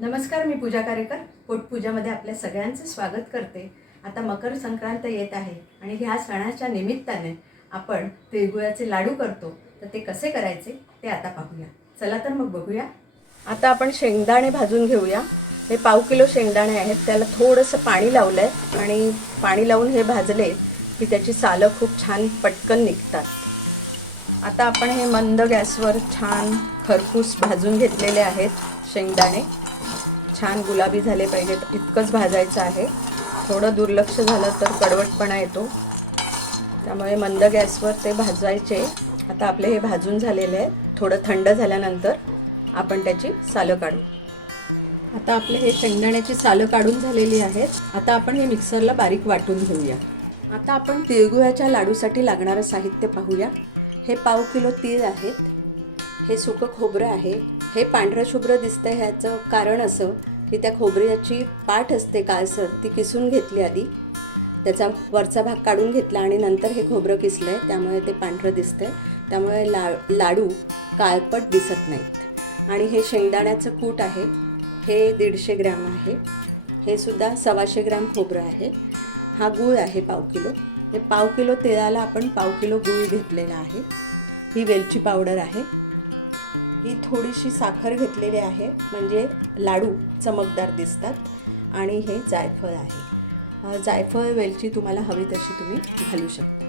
नमस्कार, मी पूजा कारेकर पोटपूजामध्ये आपल्या सगळ्यांचं स्वागत करते। आता मकर संक्रांत येत आहे आणि ह्या सणाच्या निमित्ताने आपण तिळगुळाचे लाडू करतो। तर ते कसे करायचे ते आता पाहूया। चला तर मग बघूया। आता आपण शेंगदाणे भाजून घेऊया। हे पाव किलो शेंगदाणे आहेत, त्याला थोडंसं पाणी लावलंय आणि पाणी लावून हे भाजले की त्याची सालं खूप छान पटकन निघतात। आता आपण हे मंद गॅसवर छान खरपूस भाजून घेतलेले आहेत। शेंगदाणे छान गुलाबी झाले पाहिजेत इतकंच भाजायचं आहे। थोडं दुर्लक्ष झालं तर कडवटपणा येतो, त्यामुळे मंद गॅसवर ते भाजायचे। आता आपले हे भाजून झालेले आहे। थोडं थंड झाल्यानंतर आपण त्याची सालं काढू। आता आपले हे शेंगदाण्याची सालं काढून झालेली आहेत। आता आपण हे मिक्सरला बारीक वाटून घेऊया। आता आपण तिळगुळाच्या लाडूसाठी लागणारं साहित्य पाहूया। हे पाव किलो तीळ आहेत, हे सुकं खोबरं आहे। हे पांढरं शुभ्र दिसतंय ह्याचं कारण असं की त्या खोबऱ्याची पाट असते काळसर, ती किसून घेतली आधी, त्याचा वरचा भाग काढून घेतला आणि नंतर हे खोबरं किसलंय, त्यामुळे ते पांढरं दिसतंय। त्यामुळे लाडू काळपट दिसत नाहीत। आणि हे शेंगदाण्याचं कूट आहे, हे 150 ग्रॅम आहे। हे सुद्धा 125 ग्रॅम खोबरं आहे। हा गूळ आहे पाव किलो। हे पाव किलो तिळाला आपण पाव किलो गूळ घेतलेला आहे। ही वेलची पावडर आहे। ही थोडीशी साखर घेतलेली आहे म्हणजे लाडू चमकदार दिसतात। आणि हे जायफळ आहे। जायफळ वेलची तुम्हाला हवी तशी तुम्ही घालू शकता।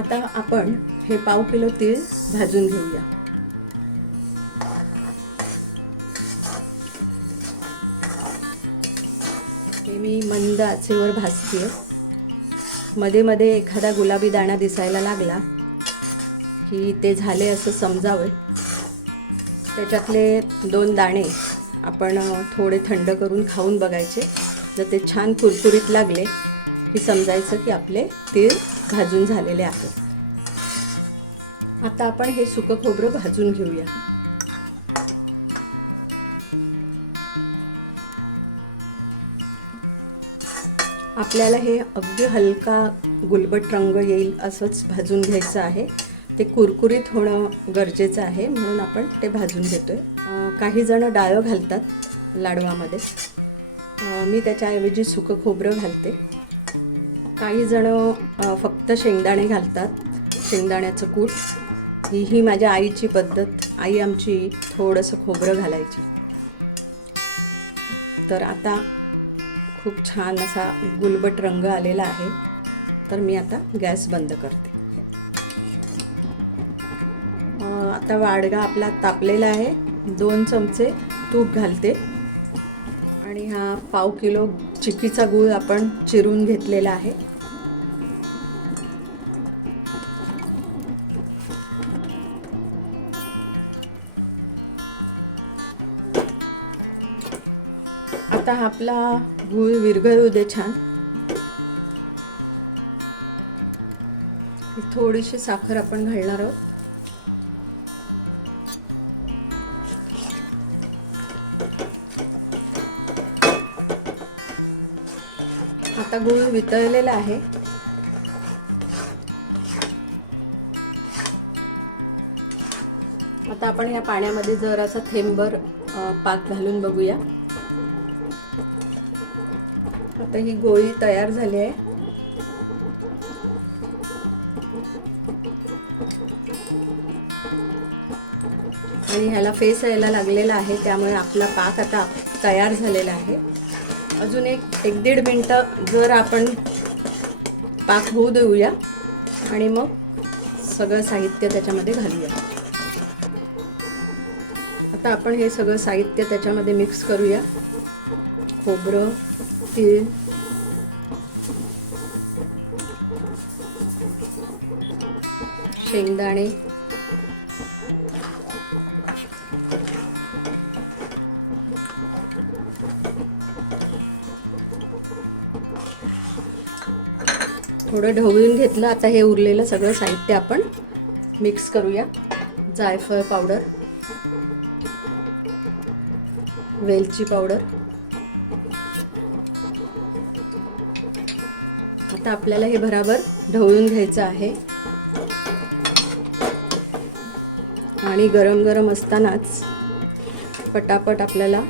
आता आपण हे पाव किलो तीळ भाजून घेऊया। हे मी मंद आचेवर भाजते। मध्ये मध्ये एखादा गुलाबी दाणा दिसायला लागला की ते झाले असं समजावे। त्याच्यातले 2 दाणे आपण थोडे थंड करून खाऊन बघायचे। जर ते छान कुरकुरीत लागले की समजायचं की आपले तीळ भाजून झालेले आहेत। आता आपण हे सुकं खोबरं भाजून घेऊया। आपल्याला हे अगदी हलका गुलबट रंग येईल असंच भाजून घ्यायचं आहे। ते कुरकुरीत होणं गरजेचं आहे, म्हणून आपण ते भाजून घेतोय। काही जण डाळं घालतात लाडवामध्ये, मी त्याच्याऐवजी सुकं खोबरं घालते। काही जण फक्त शेंगदाणे घालतात, शेंगदाण्याचं कूट। ही माझ्या आईची पद्धत। आई आमची थोडंसं खोबरं घालायची। तर आता खूप छान असा गुलबट रंग आलेला आहे, तर मी आता गॅस बंद करते। आता वाडगा आपला तापलेला आहे। 2 चमचे तूप घालते आणि हा पाव किलो चिक्कीचा गूळ आपण चिरून घेतलेला आहे। आता आपला गूळ विरघळू दे छान। थोडीशी साखर आपण घालणार आहोत। आता गूळ वितळलेला आहे। आता आपण या पाण्यामध्ये जरासा थेंबभर पाक घालून बघूया। आता ही गोळी तयार झाली आहे। आणि ह्याला फेस यायला लागलेला आहे, त्यामुळे आपला पाक आता तयार झालेला आहे। अजून 1-1.5 मिनिटं जर आपण पाक होऊ देऊया आणि मग सगळं साहित्य त्याच्यामध्ये घालूया। आता आपण हे सगळं साहित्य त्याच्यामध्ये मिक्स करूया। खोबरं, तीळ, शेंगदाणे, थोडं ढवळून घेतलं। आता हे उरलेलं सगळं साहित्य आपण मिक्स करूया। जायफळ पावडर, वेलची पावडर। आता आपल्याला हे भराभर ढवळून घ्यायचं आहे आणि गरम गरम असतानाच पटापट आपल्याला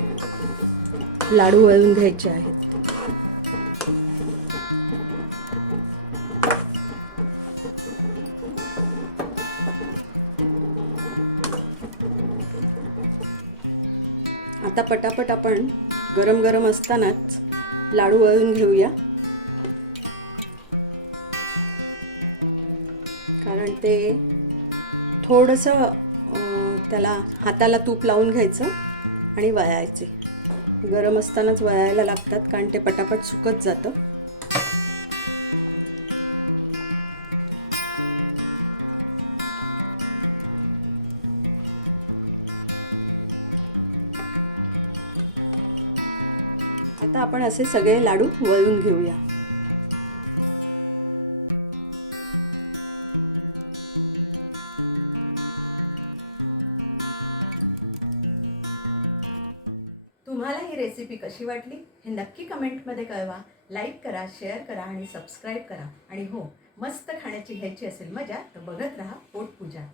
लाडू वळून घ्यायचे आहेत. आता पटापट आपण गरम गरम असतानाच लाडू वळून घेऊया, कारण ते थोडंसं त्याला हाताला तूप लावून घ्यायचं आणि वळायचे. गरम असतानाच वळायला लागतात, कारण ते पटापट सुकत जातं. आता आपण असे सगळे लाडू वळून घेऊया. तुम्हाला ही रेसिपी कशी वाटली हे नक्की कमेंटमध्ये कळवा. लाईक करा, शेअर करा आणि सबस्क्राईब करा. आणि हो, मस्त खाण्याची घ्यायची असेल मजा तर बघत राहा पोटपूजा.